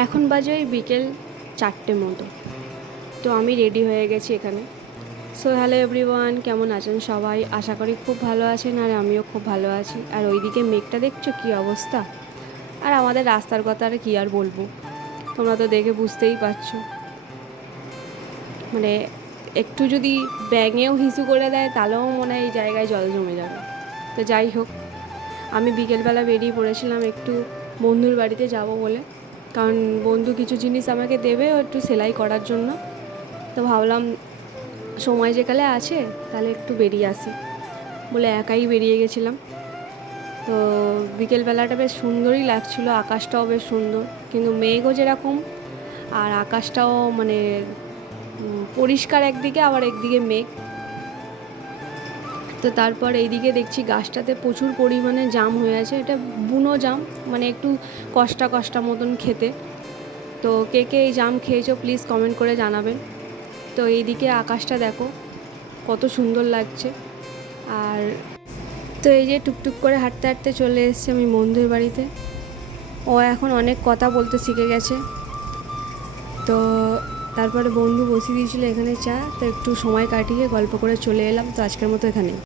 এখন বাজে ওই বিকেল 4টে মতো। তো আমি রেডি হয়ে গেছি এখানে। সো হ্যালো এভরিওয়ান, কেমন আছেন সবাই? আশা করি খুব ভালো আছেন, আর আমিও খুব ভালো আছি। আর ওইদিকে মেঘটা দেখছো কী অবস্থা। আর আমাদের রাস্তার কথা আর কী আর বলবো, তোমরা তো দেখে বুঝতেই পারছো। মানে একটু যদি ব্যাঙেও হিসু করে দেয় তাহলেও মনে হয় এই জায়গায় জল জমে যাবে। তো যাই হোক, আমি বিকেলবেলা বেরিয়ে পড়েছিলাম একটু বন্ধুর বাড়িতে যাব বলে, কারণ বন্ধু কিছু জিনিস আমাকে দেবে ও একটু সেলাই করার জন্য। তো ভাবলাম সময় যেকালে আছে তাহলে একটু বেরিয়ে আসি বলে একাই বেরিয়ে গেছিলাম। তো বিকেলবেলাটা বেশ সুন্দরই লাগছিলো, আকাশটাও বেশ সুন্দর, কিন্তু মেঘও যেরকম আর আকাশটাও মানে পরিষ্কার একদিকে, আবার একদিকে মেঘ। তো তারপর এইদিকে দেখছি গাছটাতে প্রচুর পরিমাণে জাম হয়ে আছে, এটা বুনো জাম, মানে একটু কষ্টা কষ্টা মতন খেতে। তো কে কে এই জাম খেয়েছো প্লিজ কমেন্ট করে জানাবেন। তো এইদিকে আকাশটা দেখো কত সুন্দর লাগছে। আর তো এই যে টুকটুক করে হাঁটতে হাঁটতে চলে এসেছি আমি বন্ধুর বাড়িতে। ও এখন অনেক কথা বলতে শিখে গেছে। তো তারপরে বন্ধু বসিয়ে দিয়েছিল এখানে চা, তো একটু সময় কাটিয়ে গল্প করে চলে এলাম। তো আজকের মতো এখানেই।